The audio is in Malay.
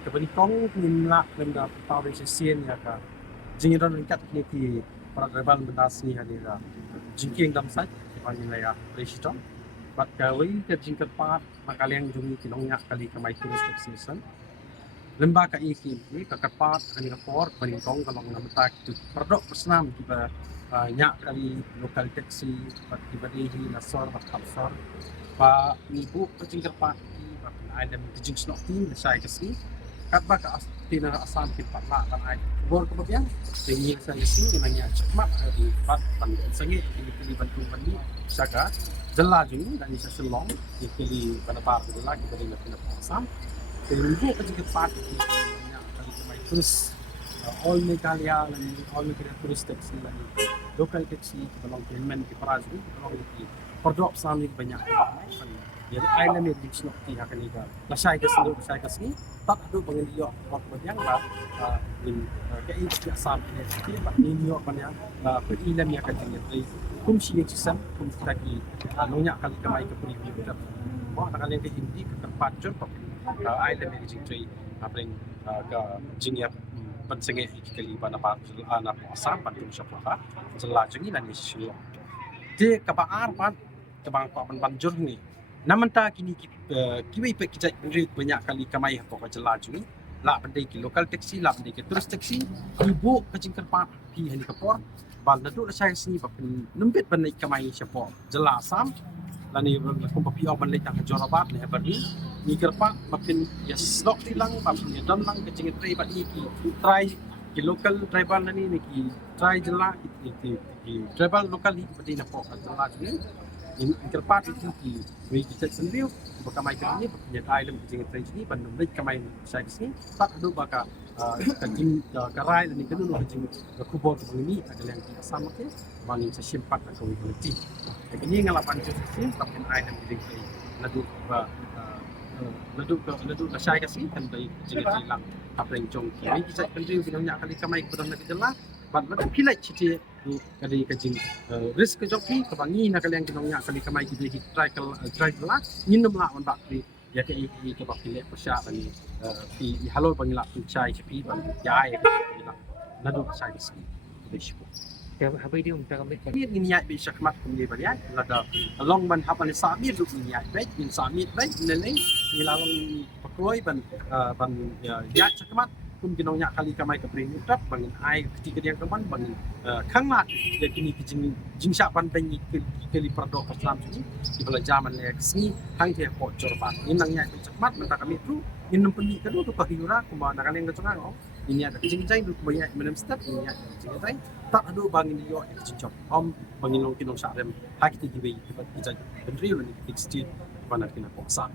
kebenikong nimla benda pawai sesien ya ka jingiran lengkat ni ki para rebel mendas ni hadira jingking dam sai bagi laya presiden bat kawai ke jingkat pat makaliang jungi kinongnya kali ke mai touristic season lemba ka iki ni ka kapat ani rapor benikong kalong namta tu perdok persnam kita nyak kali lokal taxi bat kibadihi nasor bat kapsor pa ibu ke jingkat pat ada jing snok team saya kasi kat ba ka tina asam ki patla kan ai bor ko biang tinggi saya si nanya cepat di pat pan sangi di bantu bani saka jella jing dan isa selong di pada bar jella kita di nak asam ibu ke jing pat nanya kali mai terus all Meghalaya dan all Meghalaya tourist taxi lagi local taxi belong payment di Prazu belong di perdrop sami banyak jadi island ni di snok ti akan ida lasai ke sini tak ada pengendio waktu yang ba in ke ini asam ni ti ba ni yo banyak pe island ni akan jadi kum sini kisah kum tadi nonya kali kemai ke preview dah mau nak kalian ke hindi ke tempat contoh island ni jing apa yang ke jing ya pensenge kali pada anak asam pada siapa jelas jing ni silo dia kebaar pan kebang banjur ni namanta kini kiwi pe kita banyak kali kamai apa jelas ni la pendai ki local taxi la pendai ki tourist taxi ibu kecingkan pat pi hani kapor bal nadu la saya sini papen nempit pandai kamai siapa jelas sam lani kum papi au bandai tak jorabat le berni ni kerpa papen ya slok tilang papen ya dan lang kecingkan trai bat ni ki try ki local tribal ni ki try jelas ki tribal local ni pendai na po jelas ni in kerpat itu ki we kita sendiri bakamai kami punya island jing train ni ban noi kamai sai sini tak ada baka kajing karai ni kan no jing kubor ni ada yang sama ke bangin sa simpat atau quality ini ngalapan sim tapi island jing train ladu sai kasi kan dai jing train lang apa yang jong ki we kita sendiri binanya kali kamai pedang nak jelas ban ladu pilai citi kali kajing risk ke joki ke bangi nak kalian kinongnya kali kamai kita try lah minum lah on bakri ya ke i ke bakri le pasya bani pi halo bangila chai pi ban ya ai nadu sai ski bespo Kaya habay di kami ni niat bi syakmat kumni barian lada long ban hapan samit du niat baik in samit baik neleng ni lalong pakoi ban ya syakmat kum kinongnya kali kamai ke pring utap bangin ai ketika dia kaman bangin khangmat dia kini jing syapan banyi kali perdok Islam ni di bala zaman le sini hang dia ko corban inangnya syakmat menta kami tu in pendi kadu tu kahira kuma nak kalian kecengang oh ini ada jing-jing du banyak menem step ini ada jing-jing tak ada bangin dia cicok om bangin long kinong syarem hak ti diwe kita bendri ni 60 panar kena paksa